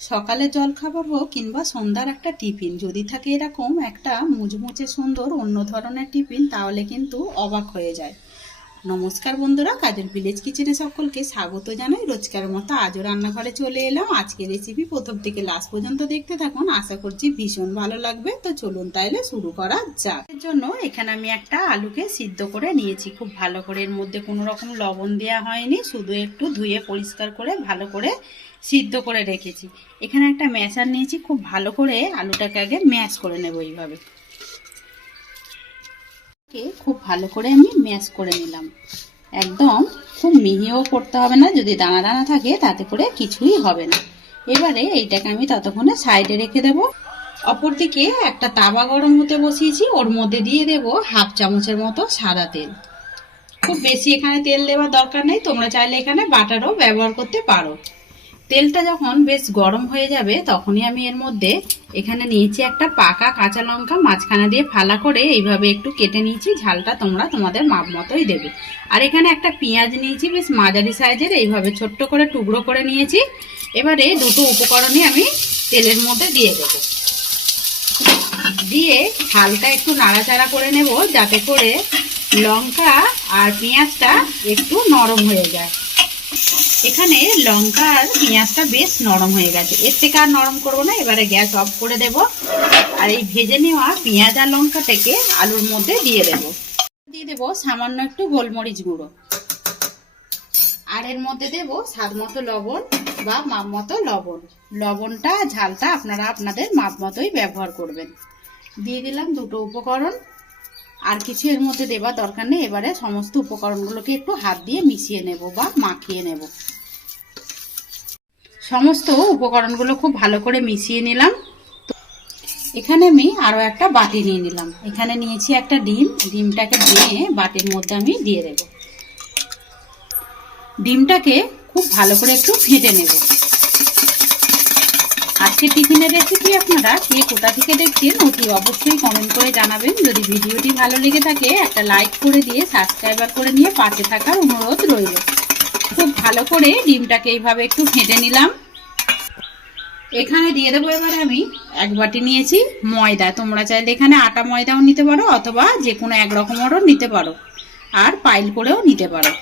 সকালে জলখাবার হোক কিংবা সন্ধ্যার একটা টিফিন যদি থাকে এরকম একটা মুচমুচে সুন্দর অন্য ধরনের টিফিন, তাহলে কিন্তু অবাক হয়ে যায়। নমস্কার বন্ধুরা, কাজের ভিলেজ কিচেনে সকলকে স্বাগত জানাই। রোজকার মতো আজও রান্নাঘরে চলে এলাম। আজকের রেসিপি প্রথম থেকে লাস্ট পর্যন্ত দেখতে থাকুন, আশা করছি ভীষণ ভালো লাগবে। তো চলুন তাইলে শুরু করা যাক। এর জন্য এখানে আমি একটা আলুকে সিদ্ধ করে নিয়েছি খুব ভালো করে। এর মধ্যে কোনো রকম লবণ দেওয়া হয়নি, শুধু একটু ধুয়ে পরিষ্কার করে ভালো করে সিদ্ধ করে রেখেছি। এখানে একটা ম্যাশার নিয়েছি, খুব ভালো করে আলুটাকে আগে ম্যাশ করে নেব। এইভাবে খুব ভালো করে আমি ম্যাশ করে নিলাম। একদম খুব মিহিও করতে হবে না, যদি দানা দানা থাকে তাতে করে কিছুই হবে না। এবারে এইটাকে আমি ততক্ষণে সাইডে রেখে দেব। অপরদিকে একটা তাওয়া গরম হতে বসিয়েছি, ওর মধ্যে দিয়ে দেব হাফ চামচের মতো সাদা তেল। খুব বেশি এখানে তেল দেওয়ার দরকার নেই, তোমরা চাইলে এখানে বাটারও ব্যবহার করতে পারো। তেলটা যখন বেশ গরম হয়ে যাবে তখনই আমি এর মধ্যে এখানে নিয়েছি একটা পাকা কাঁচা লঙ্কা, মাঝখানে দিয়ে ফালা করে এইভাবে একটু কেটে নিয়েছি। ঝালটা তোমরা তোমাদের মাপ মতোই দেবে। আর এখানে একটা পেঁয়াজ নিয়েছি বেশ মাঝারি সাইজের, এইভাবে ছোট্ট করে টুকরো করে নিয়েছি। এবারে দুটো উপকরণই আমি তেলের মধ্যে দিয়ে দেব। দিয়ে হালকা একটু নাড়াচাড়া করে নেব, যাতে করে লঙ্কা আর পেঁয়াজটা একটু নরম হয়ে যায়। এখানে লঙ্কা আর পেঁয়াজটা বেশ নরম হয়ে গেছে, এর থেকে আর নরম করবো না। এবারে গ্যাস অফ করে দেব। আর এই ভেজে নেওয়া পেঁয়াজ আর লঙ্কাটাকে আলুর মধ্যে দিয়ে দেব সামান্য একটু গোলমরিচ গুঁড়ো। আর এর মধ্যে দেব স্বাদ মতো লবণ বা মাপ মতো লবণ। লবণটা ঝালটা আপনারা আপনাদের মাপ মতোই ব্যবহার করবেন। দিয়ে দিলাম দুটো উপকরণ, আর কিছু এর মধ্যে দেওয়ার দরকার নেই। এবারে সমস্ত উপকরণগুলোকে একটু হাত দিয়ে মিশিয়ে নেব বা মাখিয়ে নেব। সমস্ত উপকরণগুলো খুব ভালো করে মিশিয়ে নিলাম। এখানে আমি আরো একটা বাটি নিয়ে নিলাম। এখানে নিয়েছি একটা ডিম, ডিমটাকে ভেঙে বাটির মধ্যে আমি দিয়ে দেব। ডিমটাকে খুব ভালো করে একটু ফেটে নেব। আজকে টিফিনের রেসিপি আপনারা কে কোথা থেকে দেখছেন অতি অবশ্যই কমেন্ট করে জানাবেন। যদি ভিডিওটি ভালো লেগে থাকে একটা লাইক করে দিয়ে সাবস্ক্রাইবার করে নিয়ে পাশে থাকার অনুরোধ রইল। খুব ভালো করে ডিমটাকে এইভাবে একটু ফেটে নিলাম। এখানে দিয়ে দেবো এবারে আমি এক বাটি নিয়েছি ময়দা। তোমরা চাইলে এখানে আটা ময়দাও নিতে পারো, অথবা যে কোনো এক রকমেরও নিতে পারো, আর পাইল করেও নিতে পারো।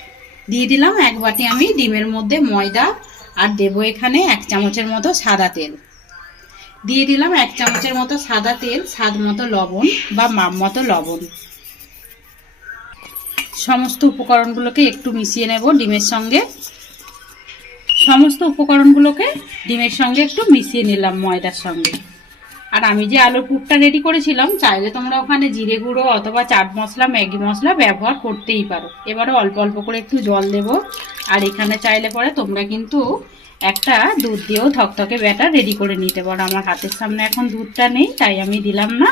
দিয়ে দিলাম এক বাটি আমি ডিমের মধ্যে ময়দা। আর দেবো এখানে এক চামচের মতো সাদা তেল। দিয়ে দিলাম এক চামচের মতো সাদা তেল, স্বাদ মতো লবণ বা মাপ মতো লবণ। সমস্ত উপকরণগুলোকে একটু মিশিয়ে নেব ডিমের সঙ্গে। সমস্ত উপকরণগুলোকে ডিমের সঙ্গে একটু মিশিয়ে নিলাম ময়দার সঙ্গে। আর আমি যে আলুর পুরটা রেডি করেছিলাম, চাইলে তোমরা ওখানে জিরে গুঁড়ো অথবা চাট মশলা, ম্যাগি মশলা ব্যবহার করতেই পারো। এবারে অল্প অল্প করে একটু জল দেব। আর এখানে চাইলে পরে তোমরা কিন্তু একটা দুধ দিয়েও থকথকে ব্যাটার রেডি করে নিতে পারো। আমার হাতের সামনে এখন দুধটা নেই, তাই আমি দিলাম না।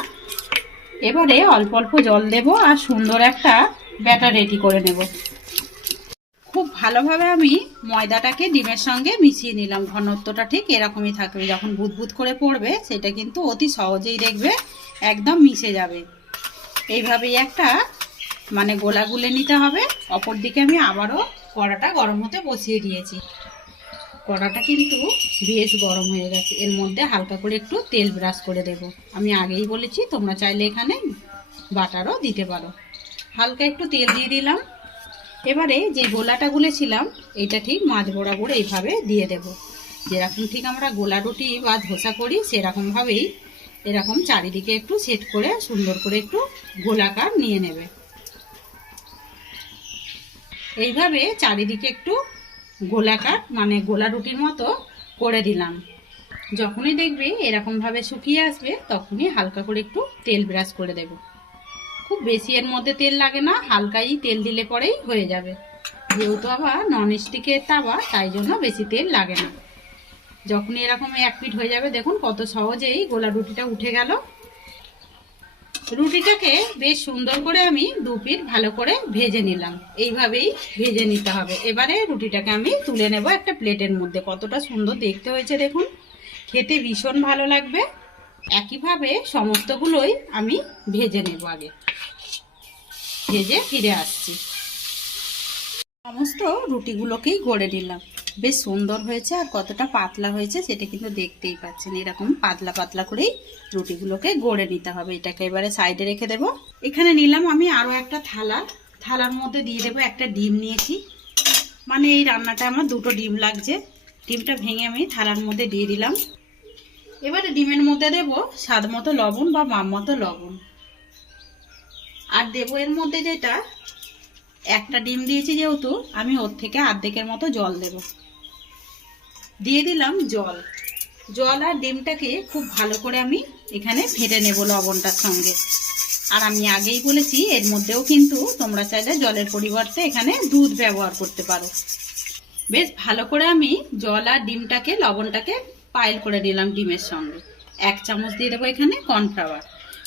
এবারে অল্প অল্প জল দেব আর সুন্দর একটা ব্যাটার রেডি করে নেব। খুব ভালোভাবে আমি ময়দাটাকে ডিমের সঙ্গে মিশিয়ে নিলাম। ঘনত্বটা ঠিক এরকমই থাকবে, যখন বুদবুদ করে পড়বে সেটা কিন্তু অতি সহজেই দেখবে একদম মিশে যাবে। এইভাবেই একটা গোলা গুলে নিতে হবে। অপর দিকে আমি আবারও কড়াটা গরম হতে বসিয়ে দিয়েছি। কড়াটা কিন্তু বেশ গরম হয়ে গেছে, এর মধ্যে হালকা করে একটু তেল ব্রাশ করে দেব। আমি আগেই বলেছি তোমরা চাইলে এখানে বাটারও দিতে পারো। হালকা একটু তেল দিয়ে দিলাম। এবারে যে গোলাটা গুলেছিলাম এটা ঠিক মাঝ বরাবর এইভাবে দিয়ে দেব। যেরকম ঠিক আমরা গোলা রুটি বা ধোসা করি সেরকম ভাবেই এরকম চারিদিকে একটু সেট করে সুন্দর করে একটু গোলাকার নিয়ে নেবে। এইভাবে চারিদিকে একটু গোলাকার গোলা রুটির মতো করে দিলাম। যখনই দেখবে এরকম ভাবে শুকিয়ে আসবে তখনই হালকা করে একটু তেল ব্রাশ করে দেব। খুব বেশি এর মধ্যে তেল লাগে না, হালকাই তেল দিলে পরেই হয়ে যাবে। যেহেতু আবার ননস্টিকের তাওয়া, তাই জন্য বেশি তেল লাগে না। যখনই এরকম এক পিঠ হয়ে যাবে দেখুন কত সহজেই গোলা রুটিটা উঠে গেল। রুটিটাকে বেশ সুন্দর করে আমি দু পিঠ ভালো করে ভেজে নিলাম। এইভাবেই ভেজে নিতে হবে। এবারে রুটিটাকে আমি তুলে নেব একটা প্লেটের মধ্যে। কতটা সুন্দর দেখতে হয়েছে দেখুন, খেতে ভীষণ ভালো লাগবে। একইভাবে সমস্তগুলোই আমি ভেজে নেব। আগে ভেজে ফিরে আসছি। সমস্ত রুটিগুলোকেই গড়ে নিলাম। বেশ সুন্দর হয়েছে, আর কতটা পাতলা হয়েছে সেটা কিন্তু দেখতেই পাচ্ছেন। এরকম পাতলা পাতলা করেই রুটিগুলোকে গড়ে নিতে হবে। এটাকে এবারে সাইডে রেখে দেব। এখানে নিলাম আমি আরও একটা থালার মধ্যে দিয়ে দেবো একটা ডিম নিয়েছি। মানে এই রান্নাটা আমার 2টো ডিম লাগছে। ডিমটা ভেঙে আমি থালার মধ্যে দিয়ে দিলাম। এবারে ডিমের মধ্যে দেব স্বাদ মতো লবণ বা মাপ মতো লবণ, আর দেবো এর মধ্যে যেটা একটা ডিম দিয়েছি যেহেতু আমি ওর থেকে অর্ধেকের মতো জল দেব। দিয়ে দিলাম জল আর ডিমটাকে খুব ভালো করে আমি এখানে ফেটে নেব লবণটার সঙ্গে। আর আমি আগেই বলেছি এর মধ্যেও কিন্তু তোমরা চাইলে জলের পরিবর্তে এখানে দুধ ব্যবহার করতে পারো। বেশ ভালো করে আমি জল আর ডিমটাকে লবণটাকে পাইল করে নিলাম ডিমের সঙ্গে। 1 চামচ দিয়ে দেবো এখানে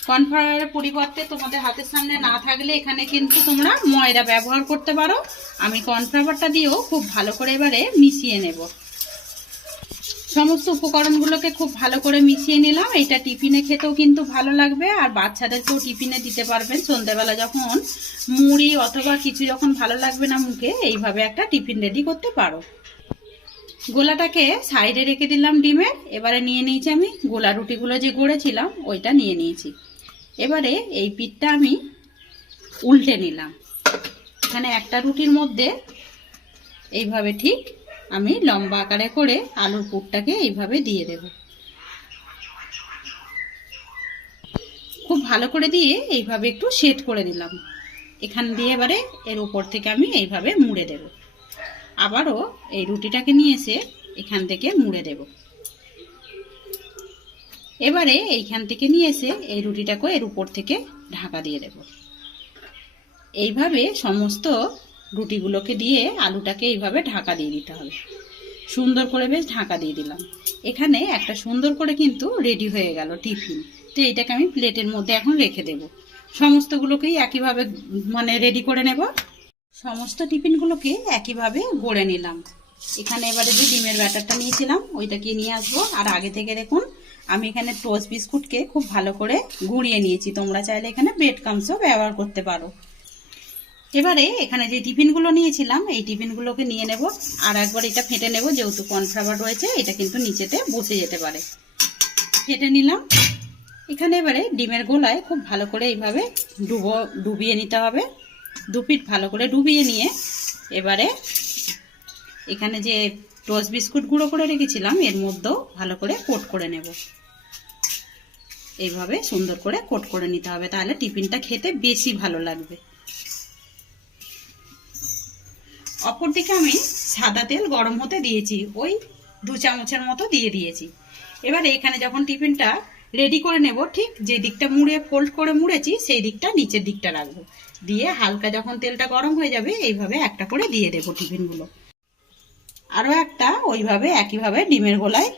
কর্নফ্লাওয়ারের পরিবর্তে তোমাদের হাতের সামনে না থাকলে এখানে কিন্তু তোমরা ময়দা ব্যবহার করতে পারো। আমি কর্নফ্লাওয়ারটা দিয়েও খুব ভালো করে এবারে মিশিয়ে নেব। সমস্ত উপকরণগুলোকে খুব ভালো করে মিশিয়ে নিলাম। এটা টিফিনে খেতেও কিন্তু ভালো লাগবে, আর বাচ্চাদেরকেও টিফিনে দিতে পারবেন। সন্ধ্যেবেলা যখন মুড়ি অথবা কিছু যখন ভালো লাগবে না মুখে, এইভাবে একটা টিফিন রেডি করতে পারো। গোলাটাকে সাইডে রেখে দিলাম ডিমের। এবারে নিয়ে নিয়েছি আমি গোলা রুটিগুলো যে গড়েছিলাম ওইটা নিয়ে নিয়েছি। এবারে এই পিঠটা আমি উল্টে নিলাম। এখানে একটা রুটির মধ্যে এইভাবে ঠিক আমি লম্বা আকারে করে আলুর পুরটাকে এইভাবে দিয়ে দেব। খুব ভালো করে দিয়ে এইভাবে একটু সেট করে দিলাম। এখান দিয়ে এবারে এর উপর থেকে আমি এইভাবে মুড়ে দেব। আবারও এই রুটিটাকে নিয়ে এসে এখান থেকে মুড়ে দেব। এবারে এইখান থেকে নিয়ে এসে এই রুটিটাকে এর উপর থেকে ঢাকা দিয়ে দেব। এইভাবে সমস্ত রুটিগুলোকে দিয়ে আলুটাকে এইভাবে ঢাকা দিয়ে দিতে হবে। সুন্দর করে বেশ ঢাকা দিয়ে দিলাম। এখানে একটা সুন্দর করে কিন্তু রেডি হয়ে গেল টিফিন। তো এইটাকে আমি প্লেটের মধ্যে এখন রেখে দেব। সমস্তগুলোকেই একইভাবে মানে রেডি করে নেব। সমস্ত টিফিনগুলোকে একইভাবে গড়ে নিলাম। এখানে এবারে যে ডিমের ব্যাটারটা নিয়েছিলাম ওইটাকে নিয়ে আসবো। আর আগে থেকে দেখুন আমি এখানে টোস্ট বিস্কুটকে খুব ভালো করে গুঁড়িয়ে নিয়েছি। তোমরা চাইলে এখানে ব্রেড ক্রাম্বসও ব্যবহার করতে পারো। এবারে এখানে যে টিফিনগুলো নিয়েছিলাম এই টিফিনগুলোকে নিয়ে নেব। আর একবার এটা ফেটে নেব, যেহেতু কর্নফ্লাওয়ার রয়েছে এটা কিন্তু নিচেতে বসে যেতে পারে। ফেটে নিলাম। এখানে এবারে ডিমের গোলায় খুব ভালো করে এইভাবে ডুবিয়ে নিতে হবে। 2 পিঠ ভালো করে ডুবিয়ে নিয়ে এবারে এখানে যে টোস্ট বিস্কুট গুঁড়ো করে রেখেছিলাম এর মধ্যেও ভালো করে কোট করে নেব। এইভাবে সুন্দর করে কোট করে নিতে হবে, তাহলে টিফিনটা খেতে বেশি ভালো লাগবে। অপরদিকে আমি সাদা তেল গরম হতে দিয়েছি, ওই 2 চামচের মতো দিয়ে দিয়েছি। এবারে এখানে যখন টিফিনটা রেডি করে নেব, ঠিক যে দিকটা মুড়ে ফোল্ড করে মুড়েছি সেই দিকটা নিচের দিকটা রাখবো। দিয়ে হালকা যখন তেলটা গরম হয়ে যাবে এইভাবে একটা করে দিয়ে দেবো টিফিনগুলো। আরও একটা ওইভাবে একইভাবে ডিমের গোলায়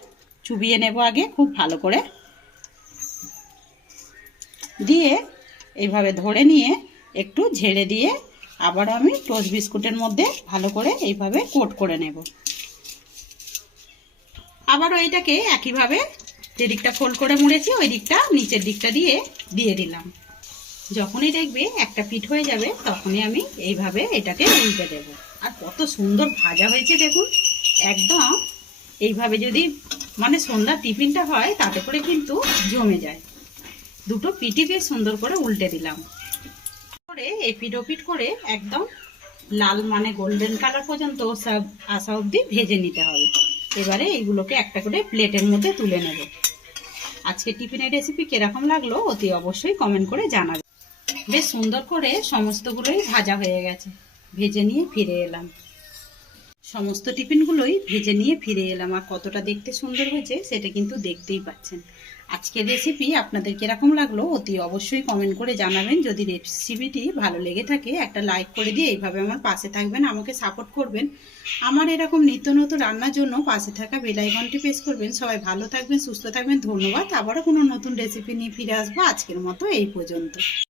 চুবিয়ে নেব আগে খুব ভালো করে। দিয়ে এইভাবে ধরে নিয়ে একটু ঝেড়ে দিয়ে আবারও আমি টোস্ট বিস্কুটের মধ্যে ভালো করে এইভাবে কোট করে নেব। আবারও এটাকে একইভাবে যে দিকটা ফোল্ড করে মুড়েছি ওই দিকটা নিচের দিকটা দিয়ে দিলাম। যখনই দেখবে একটা পিঠ হয়ে যাবে তখনই আমি এইভাবে এটাকে উল্টে দেব। আর কত সুন্দর ভাজা হয়েছে দেখুন। একদম এইভাবে যদি মানে সন্ধ্যার টিফিনটা হয় তাতে করে কিন্তু জমে যায়। 2টো পিঠই বেশ সুন্দর করে উল্টে দিলাম। করে এই পিঠ ও পিঠ করে একদম লাল মানে গোল্ডেন কালার পর্যন্ত সব আসা অবধি ভেজে নিতে হবে। এবারে এইগুলোকে একটা করে প্লেটের মধ্যে তুলে নেব। আজকে টিফিনের রেসিপি কিরকম লাগলো অতি অবশ্যই কমেন্ট করে জানাবে। বেশ সুন্দর করে সমস্তগুলোই ভাজা হয়ে গেছে। ভেজে নিয়ে ফিরে এলাম। সমস্ত টিফিনগুলোই ভেজে নিয়ে ফিরে এলাম। আর কতটা দেখতে সুন্দর হয়েছে সেটা কিন্তু দেখতেই পাচ্ছেন। আজকের রেসিপি আপনাদের কিরকম লাগলো অতি অবশ্যই কমেন্ট করে জানাবেন। যদি রেসিপিটি ভালো লেগে থাকে একটা লাইক করে দিয়ে এইভাবে আমার পাশে থাকবেন, আমাকে সাপোর্ট করবেন। আমার এরকম নিত্য নতুন রান্নার জন্য পাশে থাকা বেল আইকনটি প্রেস করবেন। সবাই ভালো থাকবেন, সুস্থ থাকবেন। ধন্যবাদ। আবারও কোনো নতুন রেসিপি নিয়ে ফিরে আসবো। আজকের মতো এই পর্যন্ত।